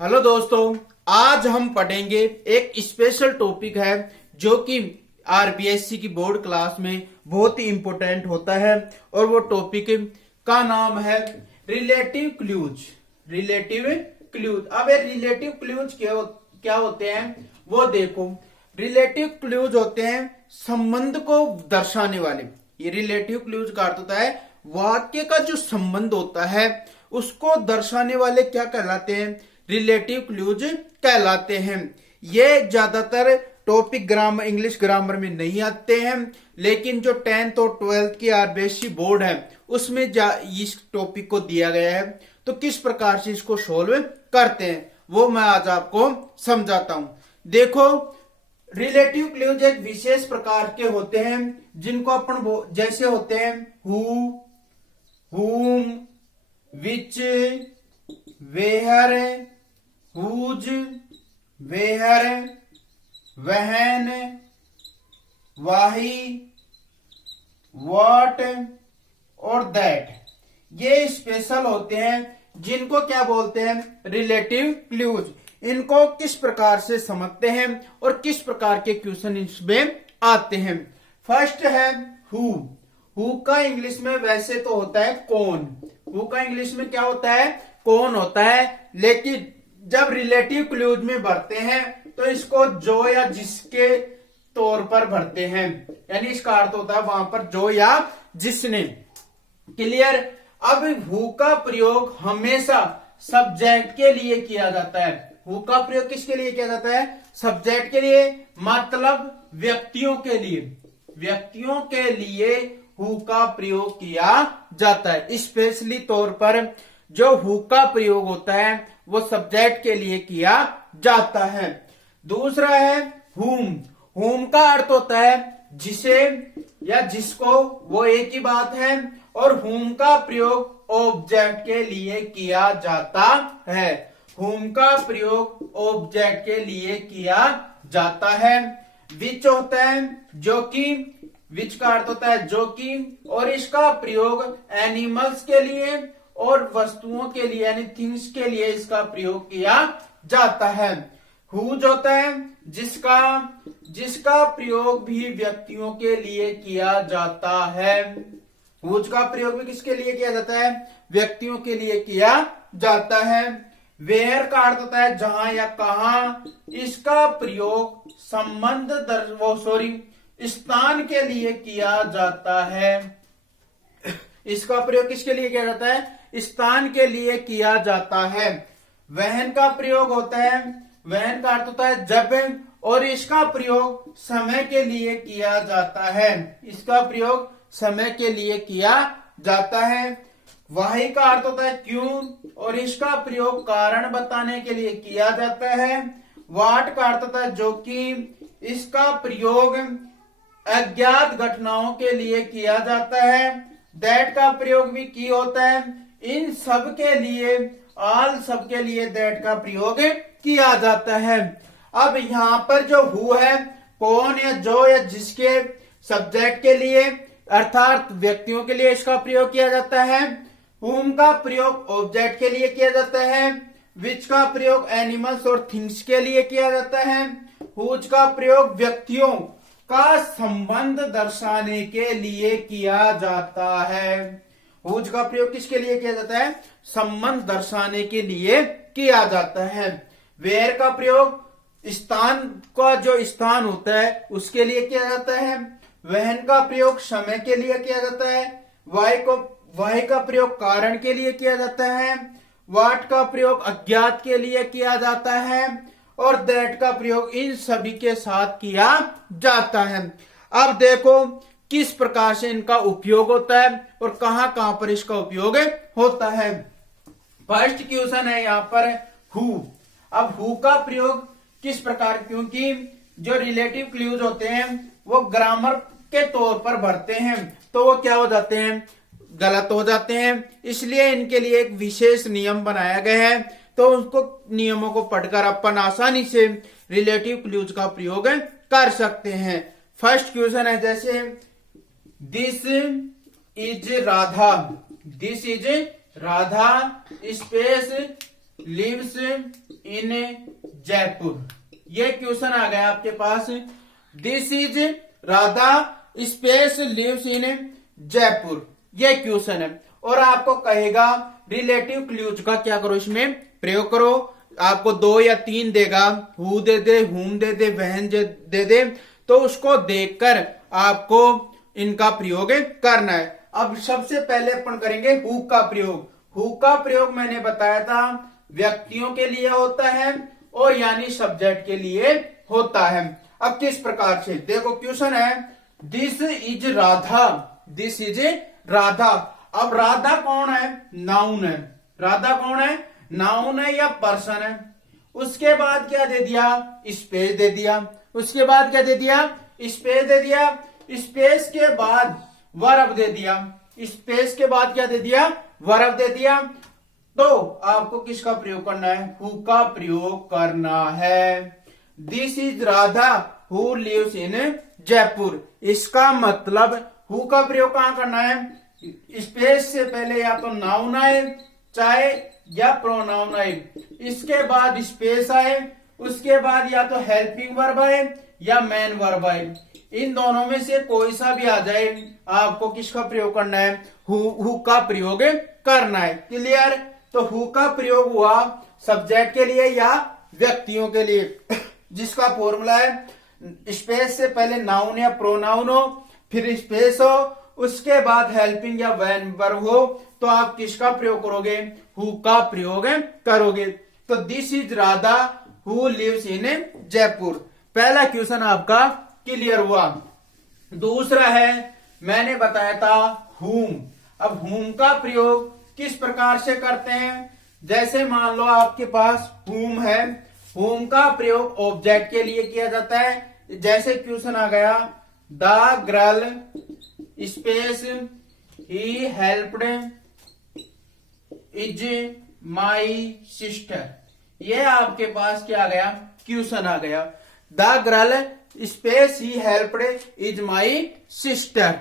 Hello दोस्तों, आज हम पढ़ेंगे एक स्पेशल टॉपिक है जो कि आरबीएससी की बोर्ड क्लास में बहुत ही इंपॉर्टेंट होता है और वो टॉपिक का नाम है रिलेटिव क्लूज। Relative clues. अब ये रिलेटिव क्लूज क्या होते हैं वो देखो। रिलेटिव क्लूज होते हैं संबंध को दर्शाने वाले। ये रिलेटिव क्लूज का अर्थ होता है वाक्य का जो संबंध होता है उसको दर्शाने वाले क्या कहलाते हैं? रिलेटिव क्लूज कहलाते हैं। ये ज्यादातर टॉपिक ग्रामर, इंग्लिश ग्रामर में नहीं आते हैं, लेकिन जो 10th और 12th की आरबीएससी बोर्ड है उसमें इस टॉपिक को दिया गया है। तो किस प्रकार से इसको सोल्व करते हैं वो मैं आज आपको समझाता हूं। देखो, रिलेटिव क्लूज एक विशेष प्रकार के होते हैं जिनको अपन जैसे होते हैं who, whom, which, where, whose, where, when, why, what और that। ये स्पेशल होते हैं जिनको क्या बोलते हैं? Relative clues. इनको किस प्रकार से समझते हैं और किस प्रकार के क्वेश्चन इसमें आते हैं। फर्स्ट है हु। हु का इंग्लिश में वैसे तो होता है कौन। हु का इंग्लिश में क्या होता है? कौन होता है। लेकिन जब रिलेटिव क्लूज में भरते हैं तो इसको जो या जिसके तौर पर भरते हैं, यानी इसका अर्थ होता है वहां पर जो या जिसने। क्लियर। अब हु का प्रयोग हमेशा सब्जेक्ट के लिए किया जाता है। हु का प्रयोग किसके लिए किया जाता है? सब्जेक्ट के लिए, मतलब व्यक्तियों के लिए। व्यक्तियों के लिए हु का प्रयोग किया जाता है। स्पेशली तौर पर जो हु का प्रयोग होता है वो सब्जेक्ट के लिए किया जाता है। दूसरा है हुम। हुम का अर्थ होता है जिसे या जिसको, वो एक ही बात है। और हुम का प्रयोग ऑब्जेक्ट के लिए किया जाता है। हुम का प्रयोग ऑब्जेक्ट के लिए किया जाता है। विच होता है जो कि, विच का अर्थ होता है जो कि, और इसका प्रयोग एनिमल्स के लिए और वस्तुओं के लिए यानी थिंग्स के लिए इसका प्रयोग किया जाता है। हुज होता है जिसका, जिसका प्रयोग भी व्यक्तियों के लिए किया जाता है। हुज का प्रयोग भी किसके लिए किया जाता है? व्यक्तियों के लिए किया जाता है। वेयर का अर्थ होता है जहां या कहां। इसका प्रयोग संबंध स्थान के लिए किया जाता है। इसका प्रयोग किसके लिए किया जाता है? स्थान के लिए किया जाता है। वहन का प्रयोग होता है, वहन का अर्थ होता है जब, और इसका प्रयोग समय के लिए किया जाता है। इसका प्रयोग समय के लिए किया जाता है। वाही का अर्थ होता है क्यों, और इसका प्रयोग कारण बताने के लिए किया जाता है। वाट का अर्थ होता है जो कि, इसका प्रयोग अज्ञात घटनाओं के लिए किया जाता है। दैट का प्रयोग भी की होता है। इन सब के लिए, ऑल सब के लिए दैट का प्रयोग किया जाता है। अब यहां पर जो हु है कौन या जो या जिसके सब्जेक्ट के लिए अर्थात व्यक्तियों के लिए इसका प्रयोग किया जाता है। हुम का प्रयोग ऑब्जेक्ट के लिए किया जाता है। विच का प्रयोग एनिमल्स और थिंग्स के लिए किया जाता है। हुज का प्रयोग व्यक्तियों का संबंध दर्शाने के लिए किया जाता है। हुज का प्रयोग किसके लिए किया जाता है? संबंध दर्शाने के लिए किया जाता है। वेयर का प्रयोग स्थान का, जो स्थान होता है उसके लिए किया जाता है। वहन का प्रयोग समय के लिए किया जाता है। वाई का प्रयोग कारण के लिए किया जाता है। वाट का प्रयोग अज्ञात के लिए किया जाता है। और दैट का प्रयोग इन सभी के साथ किया जाता है। अब देखो किस प्रकार से इनका उपयोग होता है और कहां कहां पर इसका उपयोग होता है। फर्स्ट क्वेश्चन है यहाँ पर हु। अब हु का प्रयोग किस प्रकार, क्योंकि जो रिलेटिव क्लूज होते हैं वो ग्रामर के तौर पर भरते हैं तो वो क्या हो जाते हैं? गलत हो जाते हैं। इसलिए इनके लिए एक विशेष नियम बनाया गया है। तो उसको, नियमों को पढ़कर अपन आसानी से रिलेटिव क्लूज का प्रयोग कर सकते हैं। फर्स्ट क्वेश्चन है जैसे this is Radha. This is Radha space lives in Jaipur. ये क्वेश्चन आ गया आपके पास। This is Radha space lives in Jaipur, ये क्वेश्चन है। और आपको कहेगा रिलेटिव क्लूज का क्या करो, इसमें प्रयोग करो। आपको 2 या 3 देगा, हु दे दे, हुम दे दे, वहन दे दे, तो उसको देखकर आपको इनका प्रयोग करना है। अब सबसे पहले अपन करेंगे हु का प्रयोग। हु का प्रयोग मैंने बताया था व्यक्तियों के लिए होता है और यानी सब्जेक्ट के लिए होता है। अब किस प्रकार से देखो, क्वेश्चन है this is Radha, this is Radha. अब राधा कौन है? नाउन है। राधा कौन है? नाउन है या पर्सन है। उसके बाद क्या दे दिया? स्पेस दे दिया। उसके बाद क्या दे दिया? स्पेस दे दिया। स्पेस के बाद वर्ब दे दिया। स्पेस के बाद क्या दे दिया? वर्ब दे दिया। तो आपको किसका प्रयोग करना है? हु का प्रयोग करना है। This is Radha who lives in Jaipur. इसका मतलब हु का प्रयोग कहां करना है? स्पेस से पहले या तो नाउन आए चाहे या प्रोनाउन आए, इसके बाद स्पेस आए, उसके बाद या तो हेल्पिंग वर्ब आए या मेन वर्ब आए। इन दोनों में से कोई सा भी आ जाए, आपको किसका प्रयोग करना है? हु का प्रयोग करना है। क्लियर? तो हु का प्रयोग हुआ सब्जेक्ट के लिए या व्यक्तियों के लिए, जिसका फॉर्मूला है स्पेस से पहले नाउन या प्रोनाउन हो, फिर स्पेस हो, उसके बाद हेल्पिंग या वैन वर्ब हो, तो आप किसका प्रयोग करोगे? हु का प्रयोग करोगे। तो this is Radha who lives in Jaipur. पहला क्वेश्चन आपका क्लियर हुआ। दूसरा है, मैंने बताया था हुम। अब हुम का प्रयोग किस प्रकार से करते हैं? जैसे मान लो आपके पास हुम है, हुम का प्रयोग ऑब्जेक्ट के लिए किया जाता है। जैसे क्वेश्चन आ गया the girl space he helped is my sister. ये आपके पास क्या आ गया? क्वेश्चन आ गया। The girl space he helped is my sister.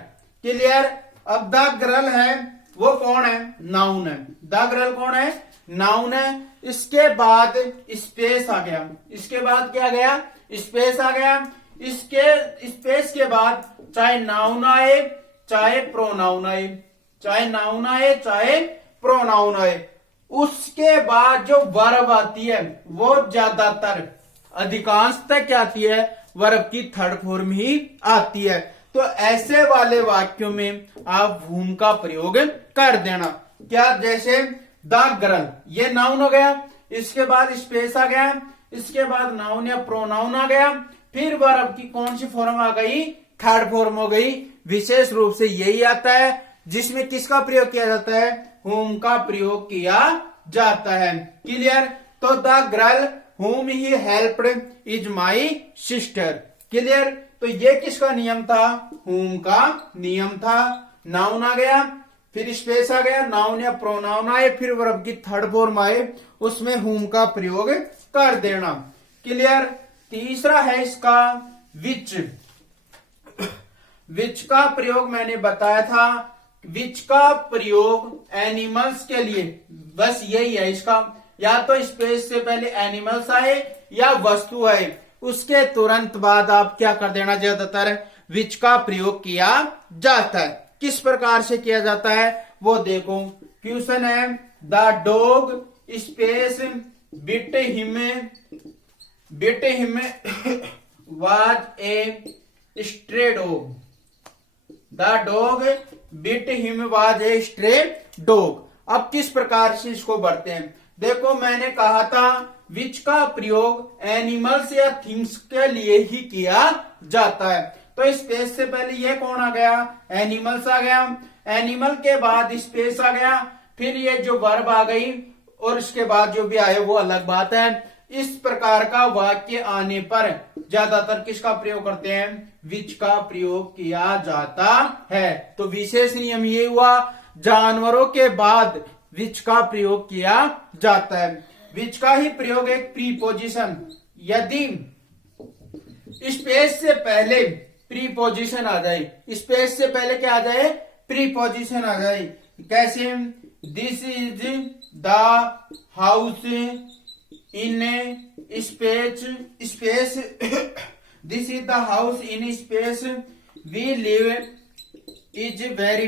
Clear? अब द गर्ल है वो कौन है? नाउन है। द गर्ल कौन है? नाउन है। इसके बाद स्पेस आ गया। इसके बाद क्या गया? स्पेस आ गया। इसके स्पेस के बाद चाहे नाउन आए चाहे प्रोनाउन आए, चाहे नाउन आए चाहे प्रोनाउन आए, उसके बाद जो वर्ब आती है वो ज्यादातर अधिकांशतः क्या आती है? वर्ब की थर्ड फॉर्म ही आती है। तो ऐसे वाले वाक्यों में आप हुम का प्रयोग कर देना। क्या? जैसे द गर्ल, ये नाउन हो गया, इसके बाद स्पेस आ गया, इसके बाद नाउन या प्रोनाउन आ गया, फिर वर्ब की कौन सी फॉर्म आ गई? थर्ड फॉर्म हो गई। विशेष रूप से यही आता है जिसमें किसका प्रयोग किया जाता है? हुम का प्रयोग किया जाता है। क्लियर? तो द गर्ल हुम he helped is my sister. Clear? तो ये किसका नियम था? हुम का नियम था। नाउन आ गया, फिर स्पेस आ गया, नाउन या प्रोनाउन आए, फिर वर्ब की थर्ड फॉर्म आए, उसमें हुम का प्रयोग कर देना। क्लियर? तीसरा है इसका विच। विच का प्रयोग मैंने बताया था। विच का प्रयोग एनिमल्स के लिए बस यही है इसका, या तो स्पेस से पहले एनिमल्स आए या वस्तु आए, उसके तुरंत बाद आप क्या कर देना? ज्यादातर विच का प्रयोग किया जाता है। किस प्रकार से किया जाता है वो देखो। क्वेश्चन है the dog space bit him was a stray dog. The dog bit him was a stray dog. अब किस प्रकार से इसको बढ़ते हैं? देखो, मैंने कहा था विच का प्रयोग एनिमल्स या थिंग्स के लिए ही किया जाता है। तो स्पेस से पहले ये कौन आ गया? एनिमल्स आ गया। एनिमल के बाद स्पेस आ गया, फिर ये जो वर्ब आ गई, और इसके बाद जो भी आए वो अलग बात है। इस प्रकार का वाक्य आने पर ज्यादातर किसका प्रयोग करते हैं? विच का प्रयोग किया जाता है। तो विशेष नियम ये हुआ, जानवरों के बाद विच का प्रयोग किया जाता है। विच का ही प्रयोग एक प्रीपोजिशन, यदि स्पेस से पहले प्रीपोजिशन आ जाए, स्पेस से पहले क्या आ जाए? प्रीपोजिशन आ जाए। कैसे? This is the house in space this is the house in space we live is very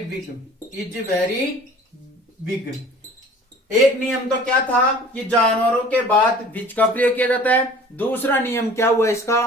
big. एक नियम तो क्या था कि जानवरों के बाद विच का प्रयोग किया जाता है। दूसरा नियम क्या हुआ इसका,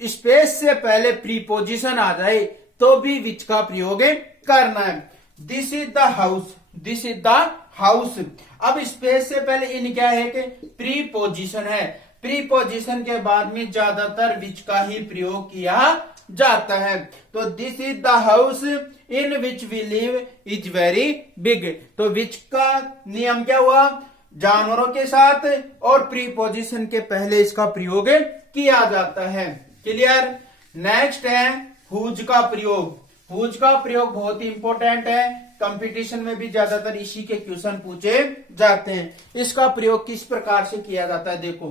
स्पेस से पहले प्रीपोजिशन आ जाए तो भी विच का प्रयोग करना है। This is the house, this is the house. अब स्पेस से पहले इन क्या है कि प्रीपोजिशन है। प्रीपोजिशन के बाद में ज्यादातर विच का ही प्रयोग किया जाता है। तो this is the house in which we live is very big. तो विच का नियम क्या हुआ, जानवरों के साथ और प्रीपोजिशन के पहले इसका प्रयोग किया जाता है। क्लियर। नेक्स्ट है हुज का प्रयोग। हुज का प्रयोग बहुत ही इंपॉर्टेंट है, कंपटीशन में भी ज्यादातर इसी के क्वेश्चन पूछे जाते हैं। इसका प्रयोग किस प्रकार से किया जाता है, देखो।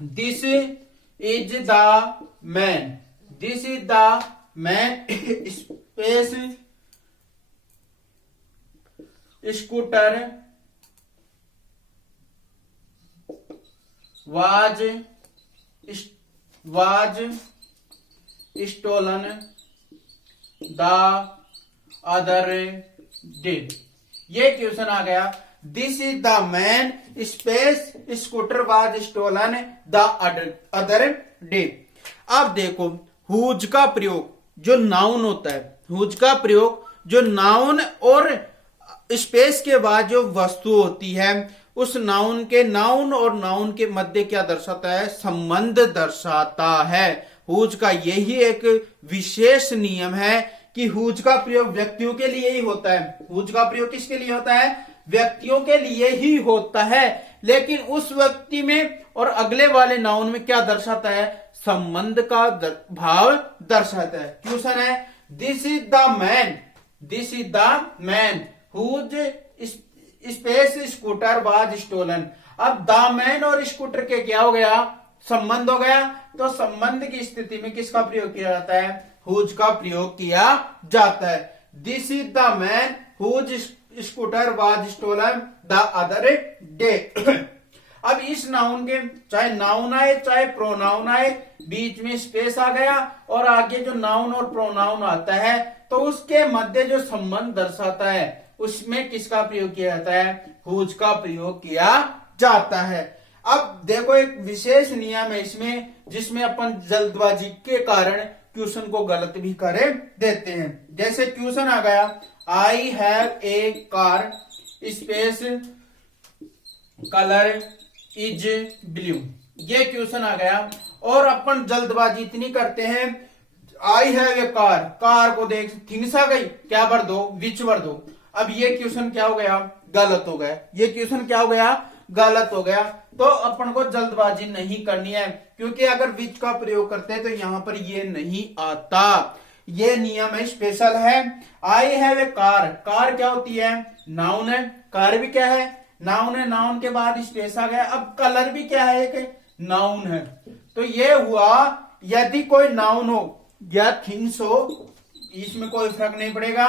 This is the man, this is the man space scooter was stolen the other day. ये क्वेश्चन आ गया, this is the man space scooter was stolen the other day. अब देखो हुज का प्रयोग जो नाउन होता है, हुज का प्रयोग जो नाउन और स्पेस के बाद जो वस्तु होती है उस नाउन के नाउन और नाउन के मध्य क्या दर्शाता है, संबंध दर्शाता है। हुज का यही एक विशेष नियम है कि हुज का प्रयोग व्यक्तियों के लिए ही होता है। हुज का प्रयोग किसके लिए होता है, व्यक्तियों के लिए ही होता है। लेकिन उस व्यक्ति में और अगले वाले नाउन में क्या दर्शाता है, संबंध का भाव दर्शाता है। क्वेश्चन है this is the man, this is the man whose space scooter was stolen. अब द मैन और स्कूटर के क्या हो गया, संबंध हो गया। तो संबंध की स्थिति में किसका प्रयोग किया जाता है, हुज का प्रयोग किया जाता है। This is the man whose scooter was stolen the other day. अब इस नाउन के चाहे नाउन आए चाहे प्रोनाउन आए, बीच में स्पेस आ गया और आगे जो नाउन और प्रोनाउन आता है तो उसके मध्य जो संबंध दर्शाता है उसमें किसका प्रयोग किया जाता है, हुज का प्रयोग किया जाता है। अब देखो एक विशेष नियम है इसमें जिसमें अपन जल्दबाजी के कारण क्वेश्चन को गलत भी करे देते हैं। जैसे क्वेश्चन आ गया I have a car space colour is blue. ये क्वेश्चन आ गया और अपन जल्दबाजी इतनी करते हैं, I have a car, car को देख थिंग्स आ गई, क्या भर दो, विच भर दो। अब ये क्वेश्चन क्या हो गया, गलत हो गया। ये क्वेश्चन क्या हो गया, गलत हो गया। तो अपन को जल्दबाजी नहीं करनी है क्योंकि अगर विच का प्रयोग करते हैं तो यहां पर ये नहीं आता। ये नियम है, स्पेशल है। I have a car, car क्या होती है, नाउन है। कार भी क्या है, नाउन है। नाउन के बाद स्पेस आ गया। अब कलर भी क्या है, एक नाउन है। तो ये हुआ यदि कोई नाउन हो या थिंग्स हो, इसमें कोई फर्क नहीं पड़ेगा।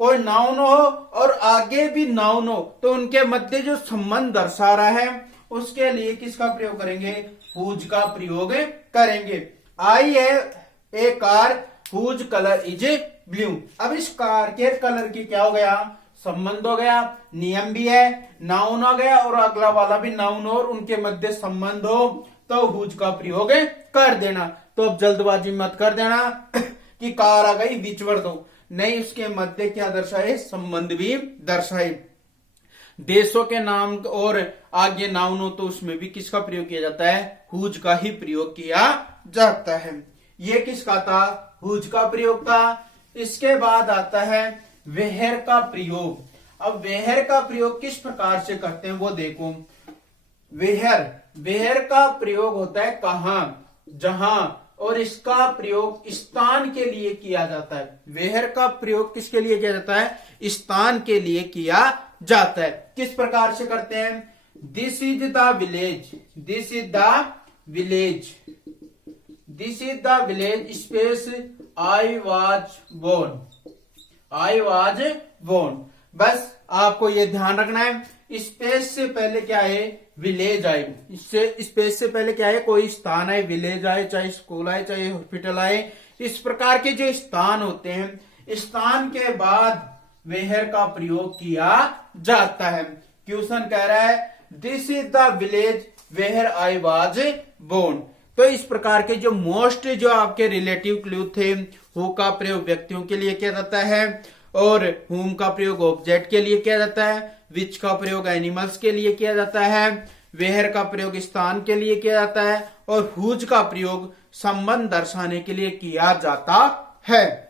कोई नाउन हो और आगे भी नाउन हो तो उनके मध्य जो संबंध दर्शा रहा है उसके लिए किसका प्रयोग करेंगे, हुज का प्रयोग करेंगे। I have a car whose colour is blue. अब इस कार के कलर की क्या हो गया, संबंध हो गया। नियम भी है, नाउन हो गया और अगला वाला भी नाउन हो और उनके मध्य संबंध हो तो हुज का प्रयोग कर देना। तो अब जल्दबाजी मत कर देना कि कार आ गई बीच भर दो, नहीं, उसके मध्य क्या दर्शाए, संबंध भी दर्शाए। देशों के नाम और आगे नाउन हो तो उसमें भी किसका प्रयोग किया जाता है, हुज का ही प्रयोग किया जाता है। ये किसका था, हुज का प्रयोग था। इसके बाद आता है वेहर का प्रयोग। अब वेहर का प्रयोग किस प्रकार से करते हैं वो देखो। वेहर, वेहर का प्रयोग होता है कहां, जहां, और इसका प्रयोग स्थान के लिए किया जाता है। वेहर का प्रयोग किसके लिए किया जाता है, स्थान के लिए किया जाता है। किस प्रकार से करते हैं, this is the village, this is the village, this is the village space I was born, I was born. बस आपको ये ध्यान रखना है स्पेस से पहले क्या है, विलेज आए। इससे स्पेस से पहले क्या है, कोई स्थान आए, विलेज आए, चाहे स्कूल आए, चाहे हॉस्पिटल आए। इस प्रकार के जो स्थान होते हैं, स्थान के बाद वेयर का प्रयोग किया जाता है। क्वेश्चन कह रहा है this is the village where I was born. तो इस प्रकार के जो मोस्ट जो आपके रिलेटिव क्लू थे, हु का प्रयोग व्यक्तियों के लिए किया जाता है, और हुम का प्रयोग ऑब्जेक्ट के लिए किया जाता है, विच का प्रयोग एनिमल्स के लिए किया जाता है, वेयर का प्रयोग स्थान के लिए किया जाता है, और हुज का प्रयोग संबंध दर्शाने के लिए किया जाता है।